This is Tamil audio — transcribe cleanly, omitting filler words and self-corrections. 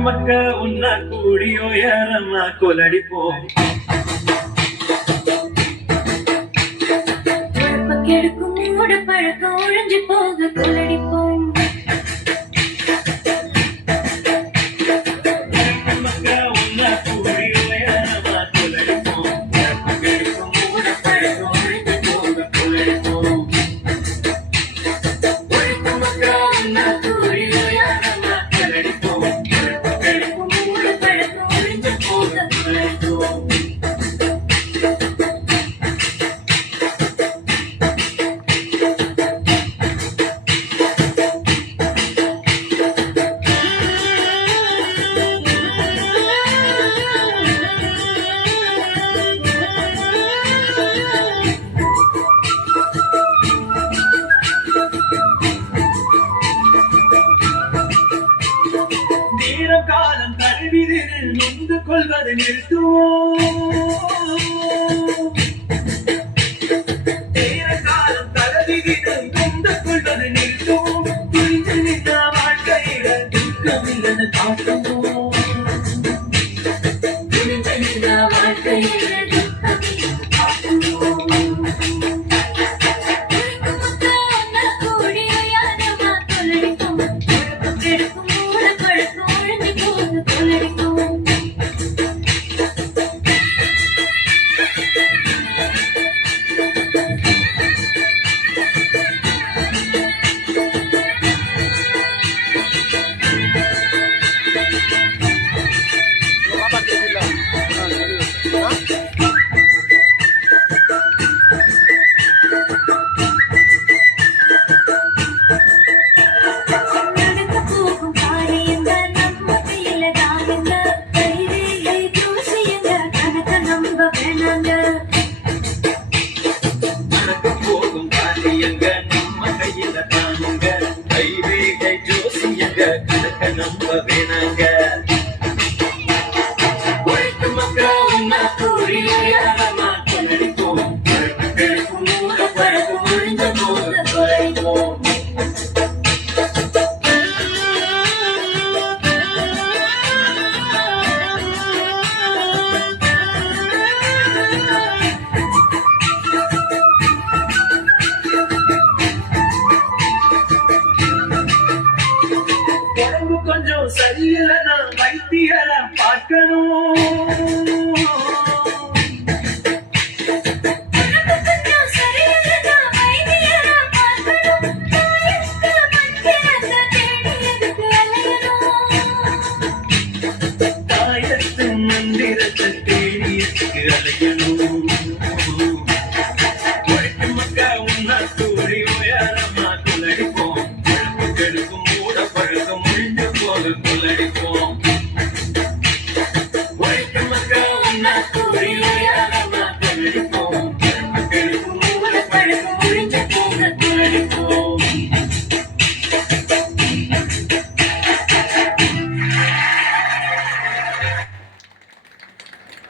மக்க உன்ன கூடியோ யாரம்மா கொலடிப்போம் கெடுக்கும் மூட பழக்கம் ஒழிஞ்சு போக கொலடிப்போம் காலம் கல்விதில் நொந்து கொள்வதை நிறுத்துவோம் காலம் கல்விதில் நொந்து கொள்வதை நிறுத்துவோம் புரிந்து நின்ற வாழ்க்கையில துக்கமில்லது காட்டுவோம் புரிந்து நின்ற வாழ்க்கையில நம்ப வேணாங்க உழைத்து மக்கள் உன்ன கூறிய யாரம்மா கொலடிப்போம் கெடுக்கும் மூட பழக்கம் ஒழிஞ்ச போக கொலடிப்போம் கொஞ்சம் சரியில்லை நான் வைத்தியரை பார்க்கணும் தாயத்து மந்திரத்தை தேடியதுக்கு அலையணும் உழைக்கு மக்கா உன்ன கூறியோ யாரம்மா கொலடிப்போம் கெடுக்கும் மூட பழக்கம் கொலடி